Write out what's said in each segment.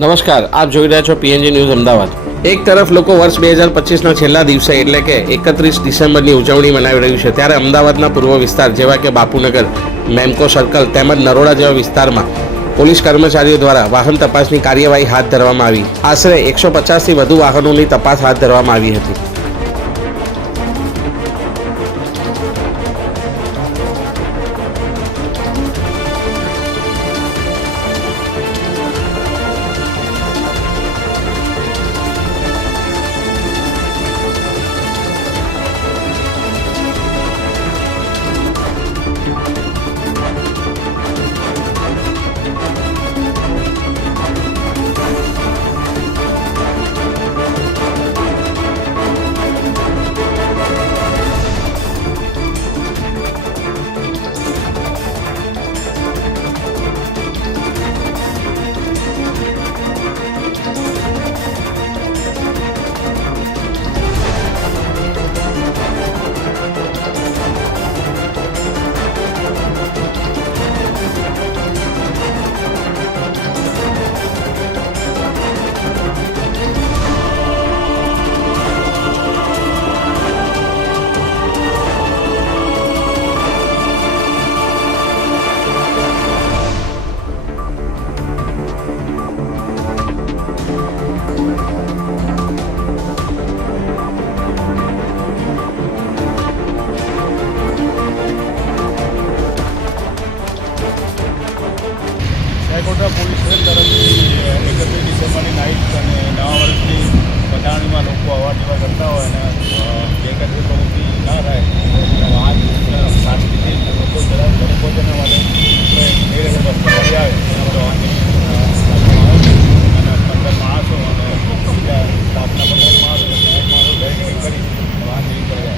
નમસ્કાર, આપ જોઈ રહ્યા છો પીએનજી ન્યૂઝ અમદાવાદ। એક તરફ લોકો વર્ષ 2025ના છેલ્લા દિવસે એટલે કે 31 ડિસેમ્બરની ઉજવણી મનાવી રહ્યું છે, ત્યારે અમદાવાદના પૂર્વ વિસ્તાર જેવા કે બાપુનગર, મેમકો સર્કલ તેમજ નરોડા જેવા વિસ્તારમાં પોલીસ કર્મચારીઓ દ્વારા વાહન તપાસની કાર્યવાહી હાથ ધરવામાં આવી। આશરે 150થી વધુ વાહનોની તપાસ હાથ ધરવામાં આવી હતી। કોટડા પોલીસ સ્ટેશન તરફથી 31 ડિસેમ્બરની નાઇટ અને નવા વર્ષની વધારણીમાં લોકો અવાર જવા કરતા હોય અને ગેરકાયદેસર પ્રવૃત્તિ ના થાય વાહન શાંતિથી લોકો જરા ઘરે પહોંચવા માટે રસ્તો મળી આવે એના માટે વાહન અને 15 માણસો અને સ્ટાફના 15 માણસો કરી વાહન કરી જાય।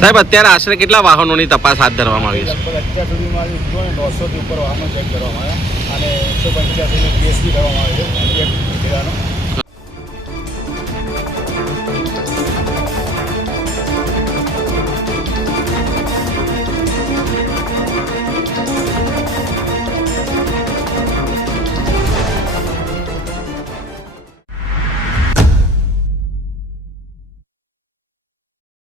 સાહેબ, અત્યારે આશરે કેટલા વાહનોની તપાસ હાથ ધરવામાં આવી છે? લગભગ અત્યાર સુધીમાં જો ને 150થી ઉપર વાહનો ચેક કરવામાં આવ્યા અને 185 કેસ બી કરવામાં આવે છે એક જિલ્લાનો।